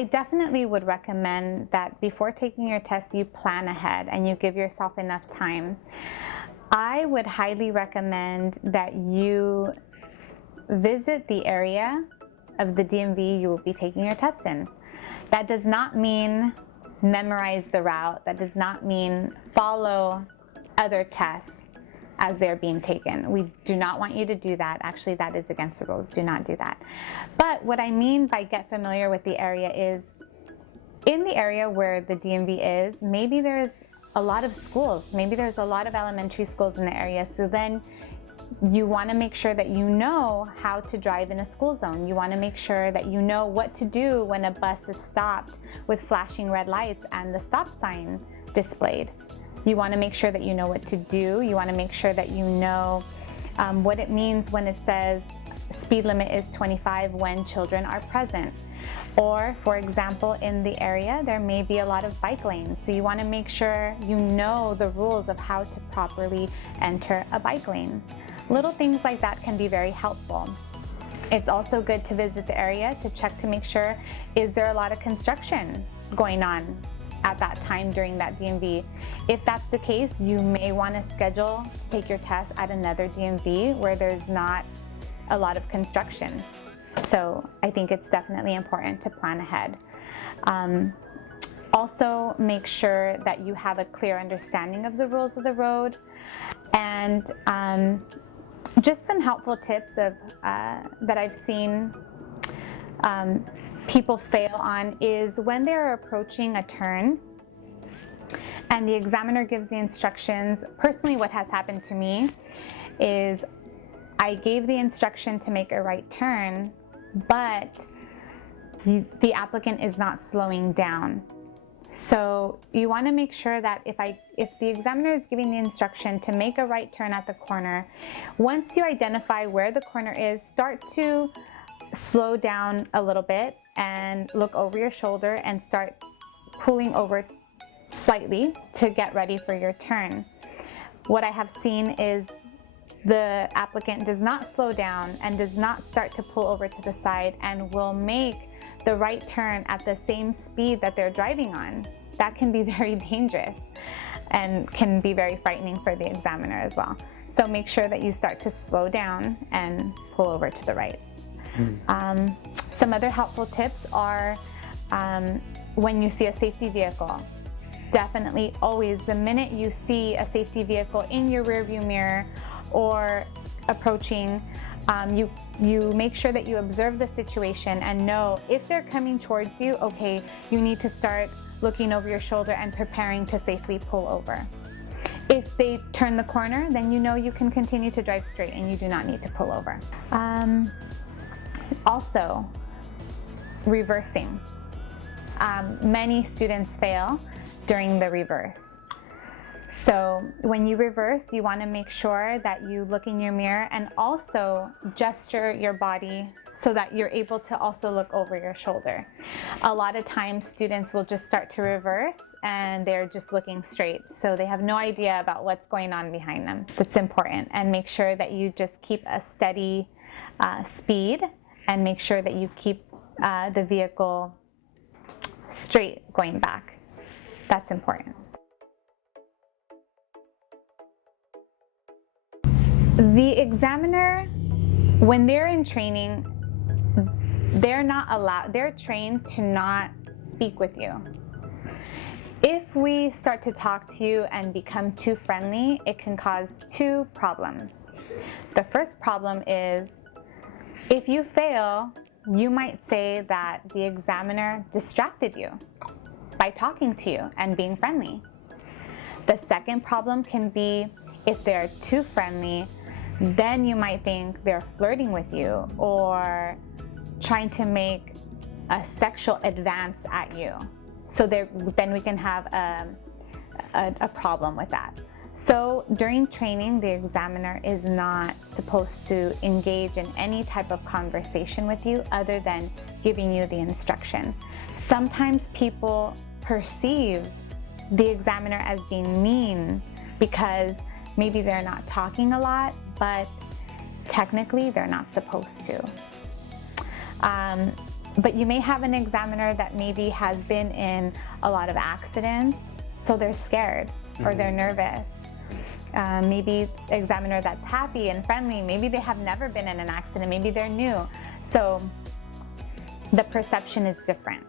I definitely would recommend that before taking your test, you plan ahead and you give yourself enough time. I would highly recommend that you visit the area of the DMV you will be taking your test in. That does not mean memorize the route. That does not mean follow other tests as they're being taken. We do not want you to do that. Actually, that is against the rules. Do not do that. But what I mean by get familiar with the area is, in the area where the DMV is, maybe there's a lot of schools. Maybe there's a lot of elementary schools in the area. So then you want to make sure that you know how to drive in a school zone. You want to make sure that you know what to do when a bus is stopped with flashing red lights and the stop sign displayed. You want to make sure that you know what to do. You want to make sure that you know what it means when it says speed limit is 25 when children are present. Or, for example, in the area, there may be a lot of bike lanes. So you want to make sure you know the rules of how to properly enter a bike lane. Little things like that can be very helpful. It's also good to visit the area to check to make sure, is there a lot of construction going on at that time during that DMV? If that's the case, you may want to schedule to take your test at another DMV where there's not a lot of construction. So I think it's definitely important to plan ahead. Also, make sure that you have a clear understanding of the rules of the road. And just some helpful tips of that I've seen people fail on is when they're approaching a turn and the examiner gives the instructions. Personally, what has happened to me is I gave the instruction to make a right turn, but the applicant is not slowing down. So you want to make sure that if the examiner is giving the instruction to make a right turn at the corner, once you identify where the corner is, start to slow down a little bit and look over your shoulder and start pulling over slightly to get ready for your turn. What I have seen is the applicant does not slow down and does not start to pull over to the side and will make the right turn at the same speed that they're driving on. That can be very dangerous and can be very frightening for the examiner as well. So make sure that you start to slow down and pull over to the right. Some other helpful tips are when you see a safety vehicle. Definitely always, the minute you see a safety vehicle in your rearview mirror or approaching, you make sure that you observe the situation and know if they're coming towards you, okay, you need to start looking over your shoulder and preparing to safely pull over. If they turn the corner, then you know you can continue to drive straight and you do not need to pull over. Also, reversing. Many students fail during the reverse. So when you reverse, you want to make sure that you look in your mirror and also gesture your body so that you're able to also look over your shoulder. A lot of times students will just start to reverse and they're just looking straight. So they have no idea about what's going on behind them. That's important. And make sure that you just keep a steady speed and make sure that you keep the vehicle straight going back. That's important. The examiner, when they're in training, they're trained to not speak with you. If we start to talk to you and become too friendly, it can cause two problems. The first problem is, if you fail, you might say that the examiner distracted you by talking to you and being friendly. The second problem can be if they're too friendly, then you might think they're flirting with you or trying to make a sexual advance at you. So then we can have a problem with that. So during training, the examiner is not supposed to engage in any type of conversation with you other than giving you the instruction. Sometimes people perceive the examiner as being mean because maybe they're not talking a lot, but technically they're not supposed to. But you may have an examiner that maybe has been in a lot of accidents, so they're scared or they're nervous. Maybe examiner that's happy and friendly, maybe they have never been in an accident, maybe they're new. So the perception is different.